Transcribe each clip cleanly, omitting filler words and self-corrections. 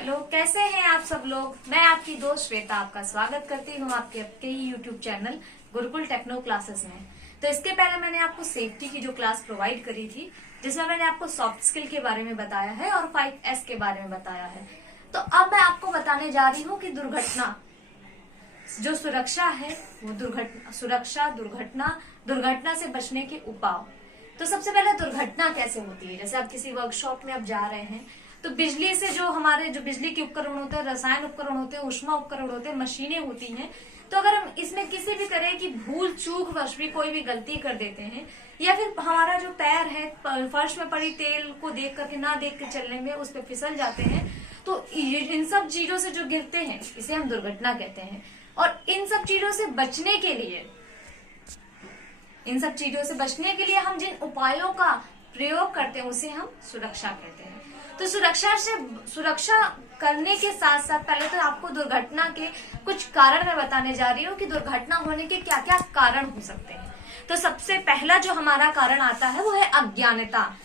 Hello, कैसे हैं आप सब लोग। मैं आपकी दोस्त श्वेता आपका स्वागत करती हूँ आपके ही YouTube channel Gurukul techno classes में। तो इसके पहले मैंने आपको सेफ्टी की जो क्लास प्रोवाइड करी थी, जिसमें मैंने आपको सॉफ्ट स्किल के बारे में बताया है और 5S के बारे में बताया है। तो अब मैं आपको बताने जा रही हूँ कि दुर्घटना जो सुरक्षा है वो दुर्घटना से बचने के उपाय। तो सबसे पहले दुर्घटना कैसे होती है। जैसे आप किसी वर्कशॉप में आप जा रहे हैं तो बिजली से जो हमारे जो बिजली के उपकरण होते हैं, रसायन उपकरण होते हैं, ऊष्मा उपकरण होते हैं, मशीनें होती हैं। तो अगर हम इसमें किसी भी तरह की भूल चूक वश भी कोई भी गलती कर देते हैं, या फिर हमारा जो पैर है फर्श में पड़ी तेल को देख करके ना देख के चलने में उस पर फिसल जाते हैं, तो इन सब चीजों से जो गिरते हैं इसे हम दुर्घटना कहते हैं। और इन सब चीजों से बचने के लिए हम जिन उपायों का प्रयोग करते हैं उसे हम सुरक्षा कहते हैं। तो सुरक्षा करने के साथ साथ पहले तो आपको दुर्घटना के कुछ कारण मैं बताने जा रही हूँ कि दुर्घटना होने के क्या क्या कारण हो सकते हैं। तो सबसे पहला जो हमारा कारण आता है वो है अज्ञानता।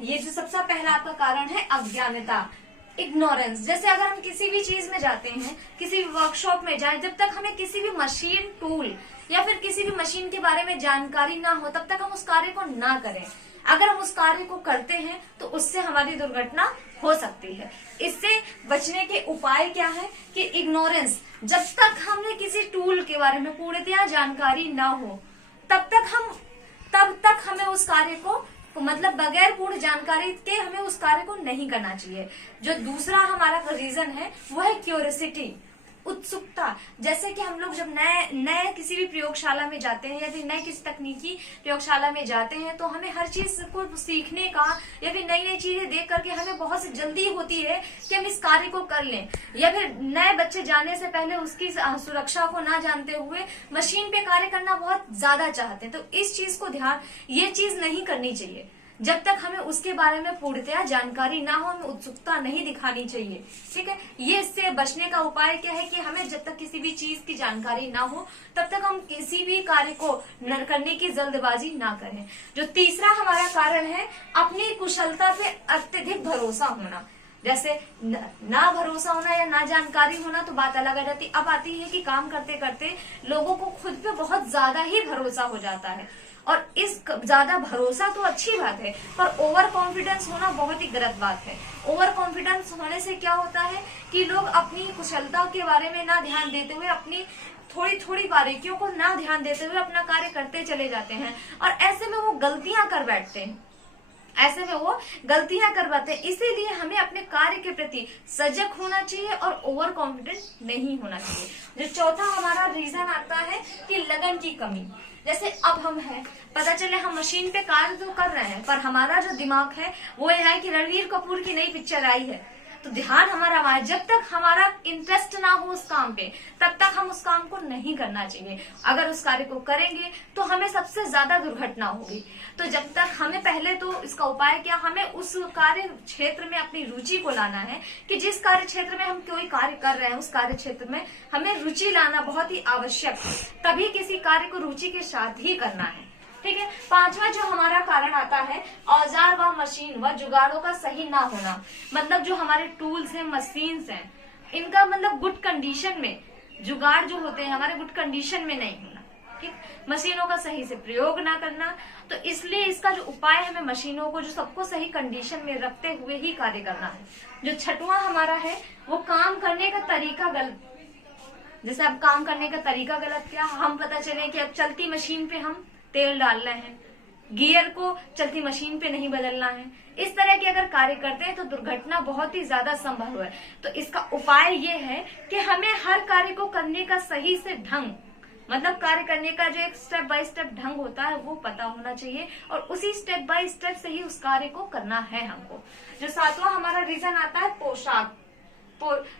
ये जो सबसे पहला आपका कारण है अज्ञानता, इग्नोरेंस। जैसे अगर हम किसी भी चीज में जाते हैं, किसी भी वर्कशॉप में जाए, जब तक हमें किसी भी मशीन टूल या फिर किसी भी मशीन के बारे में जानकारी ना हो तब तक हम उस कार्य को ना करें। अगर हम उस कार्य को करते हैं तो उससे हमारी दुर्घटना हो सकती है। इससे बचने के उपाय क्या है कि इग्नोरेंस, जब तक हमें किसी टूल के बारे में पूर्णतया जानकारी ना हो तब तक हमें उस कार्य को मतलब बगैर पूर्ण जानकारी के हमें उस कार्य को नहीं करना चाहिए। जो दूसरा हमारा रीजन है वो है क्यूरियोसिटी, उत्सुकता। जैसे कि हम लोग जब नए किसी भी प्रयोगशाला में जाते हैं या फिर नए किसी तकनीकी प्रयोगशाला में जाते हैं तो हमें हर चीज को सीखने का या फिर नई नई चीजें देख करके हमें बहुत सी जल्दी होती है कि हम इस कार्य को कर लें। या फिर नए बच्चे जाने से पहले उसकी सुरक्षा को ना जानते हुए मशीन पे कार्य करना बहुत ज्यादा चाहते हैं। तो इस चीज को ये चीज नहीं करनी चाहिए। जब तक हमें उसके बारे में पूर्णतया जानकारी ना हो हमें उत्सुकता नहीं दिखानी चाहिए। ठीक है, ये इससे बचने का उपाय क्या है कि हमें जब तक किसी भी चीज की जानकारी ना हो तब तक हम किसी भी कार्य को करने की जल्दबाजी ना करें। जो तीसरा हमारा कारण है अपनी कुशलता पे अत्यधिक भरोसा होना। जैसे ना भरोसा होना या ना जानकारी होना तो बात अलग आ जाती। अब आती है कि काम करते करते लोगों को खुद पे बहुत ज्यादा ही भरोसा हो जाता है, और इस ज्यादा भरोसा तो अच्छी बात है पर ओवर कॉन्फिडेंस होना बहुत ही गलत बात है। ओवर कॉन्फिडेंस होने से क्या होता है कि लोग अपनी कुशलता के बारे में ना ध्यान देते हुए अपनी थोड़ी थोड़ी बारीकियों को ना ध्यान देते हुए अपना कार्य करते चले जाते हैं, और ऐसे में वो गलतियां कर बैठते हैं। इसीलिए हमें अपने कार्य के प्रति सजग होना चाहिए और ओवर कॉन्फिडेंट नहीं होना चाहिए। जो चौथा हमारा रीजन आता है कि लगन की कमी। जैसे अब हम हैं, पता चले हम मशीन पे कार्य तो कर रहे हैं पर हमारा जो दिमाग है वो ये है कि रणवीर कपूर की नई पिक्चर आई है, तो ध्यान हमारा जब तक हमारा इंटरेस्ट ना हो उस काम पे तब तक हम उस काम को नहीं करना चाहिए। अगर उस कार्य को करेंगे तो हमें सबसे ज्यादा दुर्घटना होगी। तो जब तक हमें पहले तो इसका उपाय क्या, हमें उस कार्य क्षेत्र में अपनी रुचि को लाना है कि जिस कार्य क्षेत्र में हम कोई कार्य कर रहे हैं उस कार्य क्षेत्र में हमें रुचि लाना बहुत ही आवश्यक है। तभी किसी कार्य को रुचि के साथ ही करना है। ठीक है, पांचवा जो हमारा कारण आता है औजार व मशीन व जुगाड़ों का सही ना होना। मतलब जो हमारे टूल्स हैं, मशीन्स हैं, इनका मतलब गुड कंडीशन में, जुगाड़ जो होते हैं हमारे गुड कंडीशन में नहीं होना। ठीक, मशीनों का सही से प्रयोग ना करना। तो इसलिए इसका जो उपाय हमें मशीनों को जो सबको सही कंडीशन में रखते हुए ही कार्य करना है। जो छठवां हमारा है वो काम करने का तरीका गलत। जैसे अब काम करने का तरीका गलत क्या, हम पता चले कि अब चलती मशीन पे हम तेल डालना है, गियर को चलती मशीन पे नहीं बदलना है, इस तरह के अगर कार्य करते हैं तो दुर्घटना बहुत ही ज्यादा संभव है। तो इसका उपाय ये है कि हमें हर कार्य को करने का सही से ढंग, मतलब कार्य करने का जो एक स्टेप बाय स्टेप ढंग होता है वो पता होना चाहिए और उसी स्टेप बाय स्टेप से ही उस कार्य को करना है हमको। जो सातवां हमारा रीजन आता है पोशाक,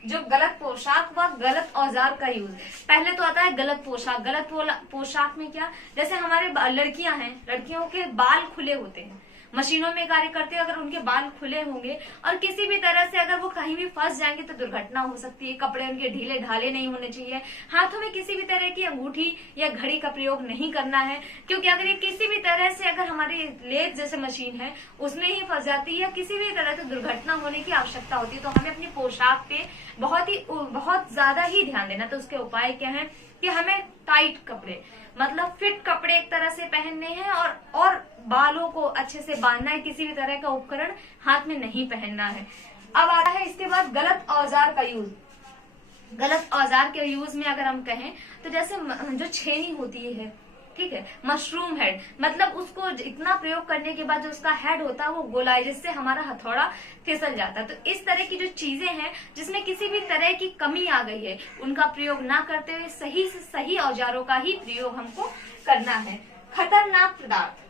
जो गलत पोशाक व गलत औजार का यूज। पहले तो आता है गलत पोशाक। गलत पोशाक में क्या, जैसे हमारे लड़कियां हैं, लड़कियों के बाल खुले होते हैं, मशीनों में कार्य करते हैं, अगर उनके बाल खुले होंगे और किसी भी तरह से अगर वो कहीं भी फंस जाएंगे तो दुर्घटना हो सकती है। कपड़े उनके ढीले ढाले नहीं होने चाहिए। हाथों में किसी भी तरह की अंगूठी या घड़ी का प्रयोग नहीं करना है, क्योंकि अगर ये किसी भी तरह से अगर हमारी लेथ जैसे मशीन है उसमें ही फंस जाती है या किसी भी तरह से दुर्घटना होने की आवश्यकता होती है, तो हमें अपनी पोशाक पे बहुत ज्यादा ही ध्यान देना। तो उसके उपाय क्या है कि हमें टाइट कपड़े, मतलब फिट कपड़े एक तरह से पहनने हैं और बालों को अच्छे से बांधना है। किसी भी तरह का उपकरण हाथ में नहीं पहनना है। अब आता है इसके बाद गलत औजार का यूज। गलत औजार के यूज में अगर हम कहें तो जैसे जो छेनी होती है, ठीक है, मशरूम हेड, मतलब उसको इतना प्रयोग करने के बाद जो उसका हेड होता है वो गोलाई, जिससे हमारा हथौड़ा फिसल जाता है। तो इस तरह की जो चीजें हैं जिसमें किसी भी तरह की कमी आ गई है, उनका प्रयोग ना करते हुए सही से सही औजारों का ही प्रयोग हमको करना है। खतरनाक पदार्थ,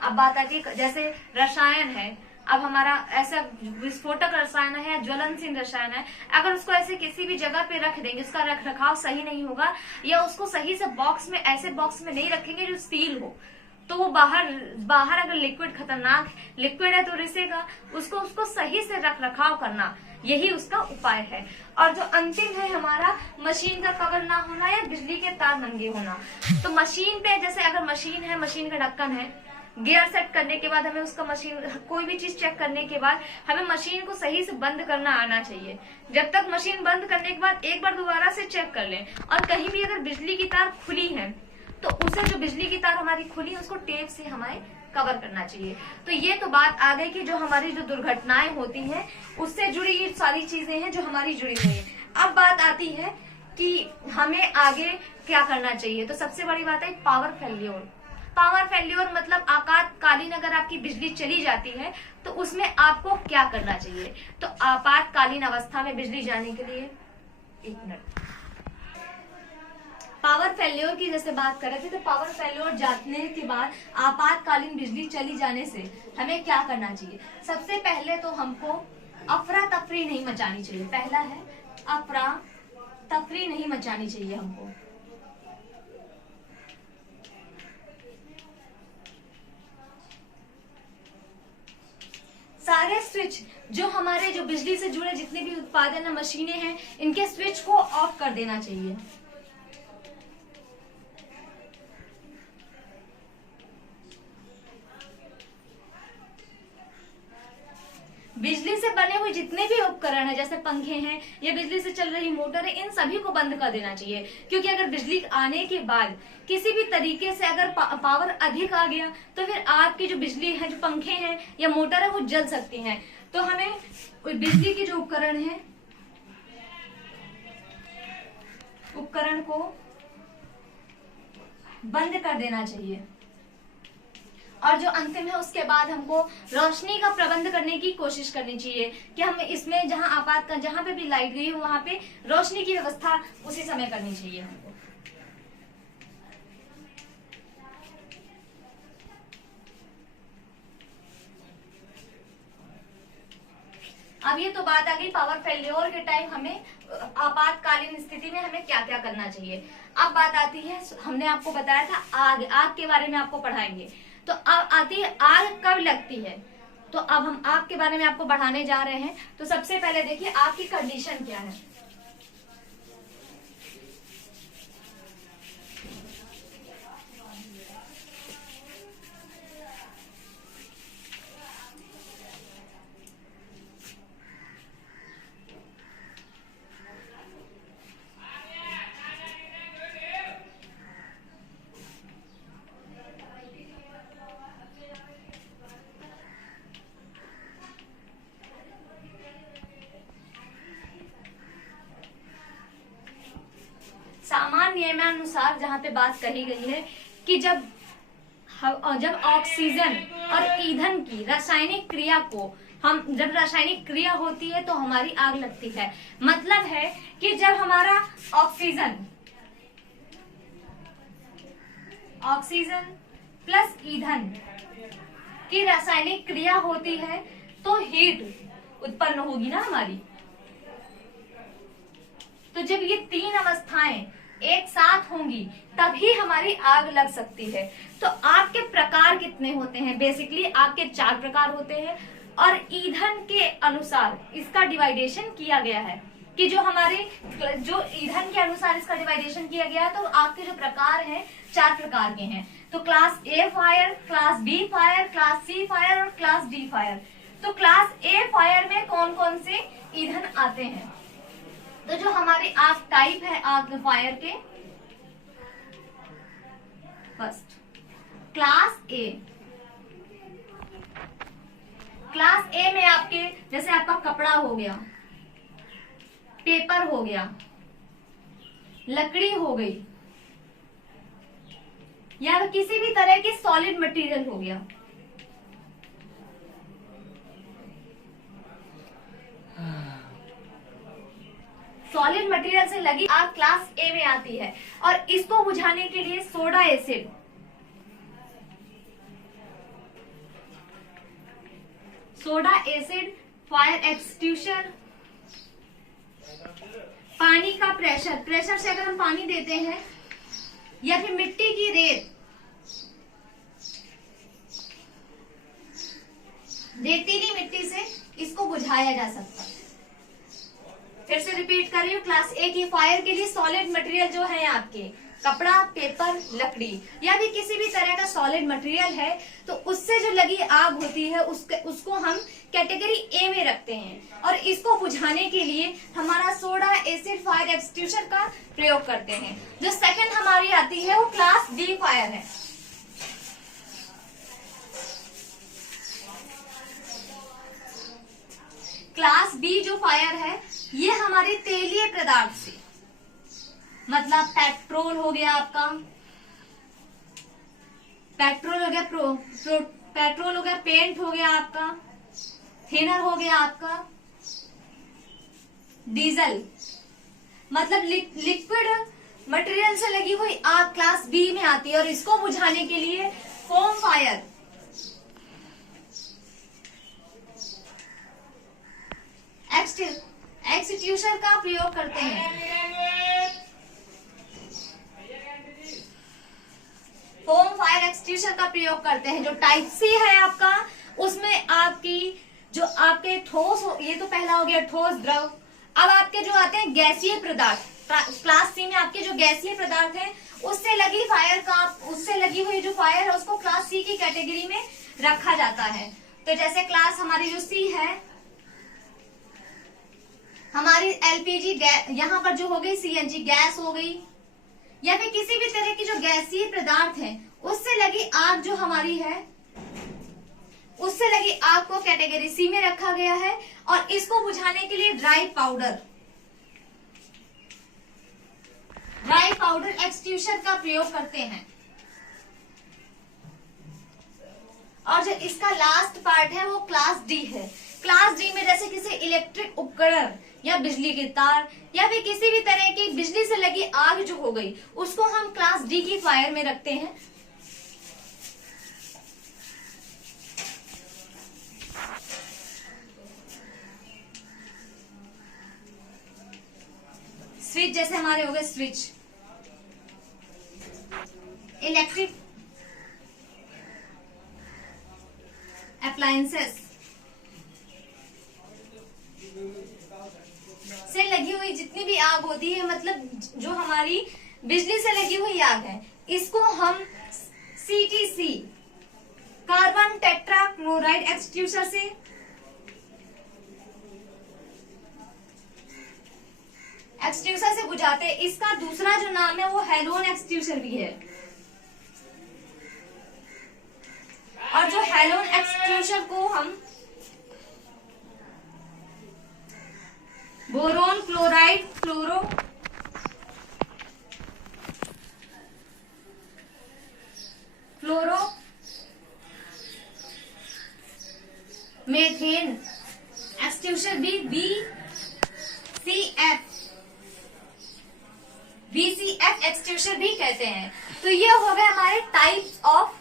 अब बात आती है जैसे रसायन है। अब हमारा ऐसा विस्फोटक रसायन है या ज्वलनशील रसायन है, अगर उसको ऐसे किसी भी जगह पे रख देंगे, उसका रख रखाव सही नहीं होगा या उसको सही से बॉक्स में, ऐसे बॉक्स में नहीं रखेंगे जो सील हो, तो वो बाहर अगर लिक्विड, खतरनाक लिक्विड है तो रिसेगा। उसको सही से रख रखाव करना, यही उसका उपाय है। और जो अंतिम है हमारा, मशीन का कवर ना होना या बिजली के तार नंगे होना। तो मशीन पे जैसे अगर मशीन है, मशीन का ढक्कन है, गियर सेट करने के बाद हमें उसका मशीन, कोई भी चीज चेक करने के बाद हमें मशीन को सही से बंद करना आना चाहिए। जब तक मशीन बंद करने के बाद एक बार दोबारा से चेक कर लें। और कहीं भी अगर बिजली की तार खुली है तो उसे, जो बिजली की तार हमारी खुली है, उसको टेप से हमें कवर करना चाहिए। तो ये तो बात आ गई कि जो हमारी जो दुर्घटनाएं होती हैं उससे जुड़ी ये सारी चीजें हैं जो हमारी जुड़ी हुई है। अब बात आती है कि हमें आगे क्या करना चाहिए। तो सबसे बड़ी बात है पावर फेल्योर। पावर फेल्योर मतलब आपातकालीन अगर आपकी बिजली चली जाती है तो उसमें आपको क्या करना चाहिए। तो आपातकालीन अवस्था में बिजली जाने के लिए, एक मिनट, पावर फेल्योर की जैसे बात कर रहे थे, तो पावर फेल्योर जाने के बाद आपातकालीन बिजली चली जाने से हमें क्या करना चाहिए। सबसे पहले तो हमको अफरा तफरी नहीं मचानी चाहिए। पहला है अफरा तफरी नहीं मचानी चाहिए हमको। सारे स्विच जो हमारे, जो बिजली से जुड़े जितने भी उत्पादन है, मशीनें हैं, इनके स्विच को ऑफ कर देना चाहिए। बिजली से बने हुए जितने भी उपकरण है, जैसे पंखे हैं या बिजली से चल रही मोटर है, इन सभी को बंद कर देना चाहिए। क्योंकि अगर बिजली आने के बाद किसी भी तरीके से अगर पावर अधिक आ गया तो फिर आपकी जो बिजली है, जो पंखे हैं या मोटर है, वो जल सकती हैं। तो हमें बिजली के जो उपकरण है, उपकरण को बंद कर देना चाहिए। और जो अंतिम है उसके बाद हमको रोशनी का प्रबंध करने की कोशिश करनी चाहिए कि हम इसमें जहां पे भी लाइट गई हो वहां पे रोशनी की व्यवस्था उसी समय करनी चाहिए हमको। अब ये तो बात आ गई पावर फेल्योर के टाइम हमें, आपातकालीन स्थिति में हमें क्या क्या करना चाहिए। अब बात आती है, हमने आपको बताया था आग के बारे में आपको पढ़ाएंगे। तो अब आती है आग कब लगती है। तो अब हम आग के बारे में आपको बढ़ाने जा रहे हैं। तो सबसे पहले देखिए आग की कंडीशन क्या है। सामान्य नियमानुसार जहाँ पे बात कही गई है कि जब ऑक्सीजन और ईंधन की रासायनिक क्रिया को जब रासायनिक क्रिया होती है तो हमारी आग लगती है। मतलब है कि जब हमारा ऑक्सीजन प्लस ईंधन की रासायनिक क्रिया होती है तो हीट उत्पन्न होगी ना हमारी। तो जब ये तीन अवस्थाएं एक साथ होंगी तभी हमारी आग लग सकती है। तो आग के प्रकार कितने होते हैं? बेसिकली आग के 4 प्रकार होते हैं और ईंधन के अनुसार इसका डिवाइडेशन किया गया है कि जो ईंधन के अनुसार इसका डिवाइडेशन किया गया है। तो आग के जो प्रकार हैं 4 प्रकार के हैं। तो class A fire, class B fire, class C fire और क्लास डी फायर। तो क्लास ए फायर में कौन कौन से ईंधन आते हैं? तो जो हमारे आग टाइप है आग फायर के, फर्स्ट क्लास ए। क्लास ए में आपके जैसे आपका कपड़ा हो गया, पेपर हो गया, लकड़ी हो गई, या किसी भी तरह की सॉलिड मटेरियल हो गया। सॉलिड मटेरियल से लगी आग क्लास ए में आती है और इसको बुझाने के लिए सोडा एसिड, फायर एक्सटिंग्विशर, पानी का प्रेशर से अगर हम पानी देते हैं, या फिर मिट्टी की रेत, रेतीली मिट्टी से इसको बुझाया जा सकता है। फिर से रिपीट कर रही हूँ, क्लास ए की फायर के लिए सॉलिड मटेरियल जो है आपके कपड़ा, पेपर, लकड़ी या भी किसी भी तरह का सॉलिड मटेरियल है, तो उससे जो लगी आग होती है उसको हम कैटेगरी ए में रखते हैं और इसको बुझाने के लिए हमारा सोडा एसिड फायर एक्सटिंग्विशर का प्रयोग करते हैं। जो सेकंड हमारी आती है वो क्लास डी फायर है। क्लास बी जो फायर है ये हमारे तेलीय पदार्थ से, मतलब पेट्रोल हो गया आपका, पेट्रोल हो गया, पेंट हो गया आपका, थिनर हो गया आपका, डीजल, मतलब लिक्विड मटेरियल से लगी हुई आग क्लास बी में आती है और इसको बुझाने के लिए फोम फायर, एक्सटिंग्विशर का प्रयोग करते हैं। फोम फायर एक्सटिंग्विशर का प्रयोग करते हैं। जो टाइप सी है आपका, उसमें आपकी जो आपके ठोस ये तो पहला हो गया ठोस द्रव। अब आपके जो आते हैं गैसीय पदार्थ, क्लास सी में आपके जो गैसीय पदार्थ है उससे लगी हुई जो फायर है उसको क्लास सी की कैटेगरी में रखा जाता है। तो जैसे क्लास हमारी जो सी है, हमारी एलपीजी गैस, यहाँ पर जो हो गई सीएनजी गैस हो गई, या फिर किसी भी तरह की जो गैसीय पदार्थ है उससे लगी आग जो हमारी है, उससे लगी आग को कैटेगरी सी में रखा गया है और इसको बुझाने के लिए ड्राई पाउडर एक्सटिंग्विशर का प्रयोग करते हैं। और जो इसका लास्ट पार्ट है वो क्लास डी है। क्लास डी में जैसे किसी इलेक्ट्रिक उपकरण या बिजली के तार या फिर किसी भी तरह की बिजली से लगी आग जो हो गई उसको हम क्लास डी की फायर में रखते हैं। स्विच जैसे हमारे हो गए स्विच, इलेक्ट्रिक अप्लायंसेस से लगी हुई जितनी भी आग होती है, मतलब जो हमारी बिजली से लगी हुई आग है, इसको हम CTC carbon tetra chloride extinguisher से बुझाते हैं। इसका दूसरा जो नाम है वो हैलोन एक्सटिंग्विशर भी है। और जो हैलोन एक्सटिंग्विशर को हम boron chloride chloro methane extinguisher भी BCF एक्सटिंग्विशर भी कहते हैं। तो ये हो गए हमारे टाइप्स ऑफ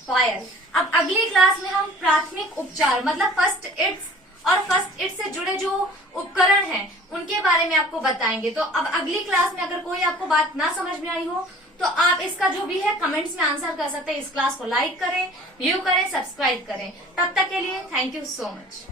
फायर। अब अगली क्लास में हम प्राथमिक उपचार मतलब फर्स्ट एड्स और फर्स्ट एड से जुड़े जो उपकरण हैं उनके बारे में आपको बताएंगे। तो अब अगली क्लास में अगर कोई आपको बात ना समझ में आई हो तो आप इसका जो भी है कमेंट्स में आंसर कर सकते हैं। इस क्लास को लाइक करें, व्यू करें, सब्सक्राइब करें। तब तक के लिए थैंक यू सो मच।